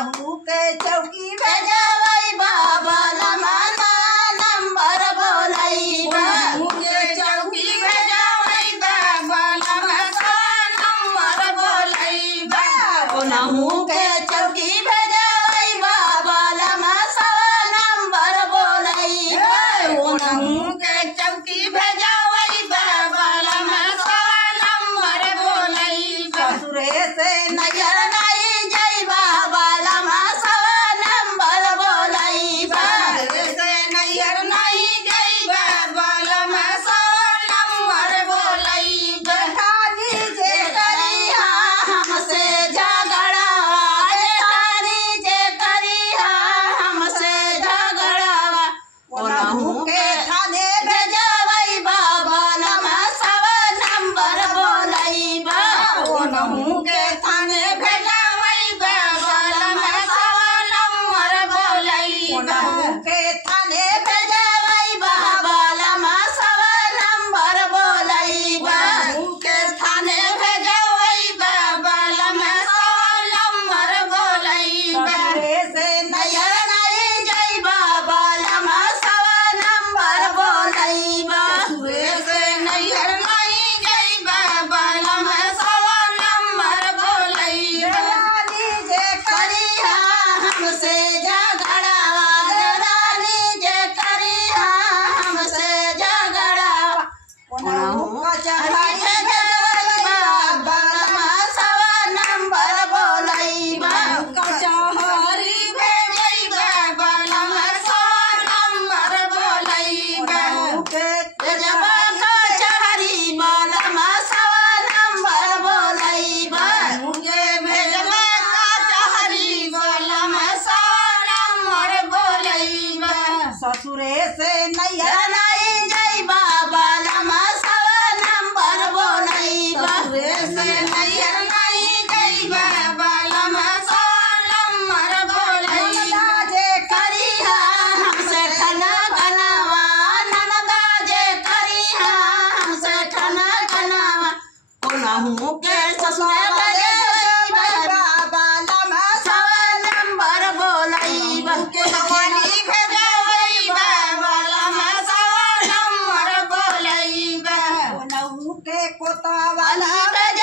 नहू के चौकी भेजवई बाबा लमाना नंबर बोलई नहू के चौकी भेजवई बाबा लमाना नंबर बोलई नहू के चौकी भेजवई बाबा लमाना नंबर बोलई नहू के चौकी भेजवई बाबा लमाना नंबर बोलई ससुरे से नजर नहीं जई बाबा लमाना नंबर बोलई से नजर नहीं जई बाबा लमाना नंबर बोलई बेटाजी जे करिया हमसे झगड़ा बेटाजी जे करिया हमसे झगड़ा नहू के थाने भेजवई बाबा लमाना नंबर बोलई नहू के थाने भेजवई बाबा लमाना नंबर बोलई नहू के थाने भेजवई बाबा लमाना नंबर बोलई नहू के थाने भेजवई बाबा लमाना नंबर बोलई से नजर नहीं जई बाबा लमाना नंबर बोलई से नजर नहीं जई बाबा लमाना नंबर बोलई रानी जे करिया हमसे झगड़ा रानी जे करिया हमसे झगड़ा नहू का चढ़ाई भेजवई बाबा लमाना नंबर बोलई कचहरी भेजई बाबा लमाना नंबर बोलई भेजवा कचहरी बाबा नंबर बोलई मुझे भेजवा कचहरी बाबा नंबर बोलई ससुरे से नैया नहीं जई बाबा लमाना नंबर बोलई ससुरे से नैया नहीं जई बाबा लमाना नंबर बोलई जे करिया हमसे ठना गनावा ननदा जे करिया हमसे ठना गनावा नहू के ससुरे भेजवई बाबा लमाना नंबर बोलई के वाली भेजवई बाबा लमाना नंबर बोलई नहू के कोतवाली भेज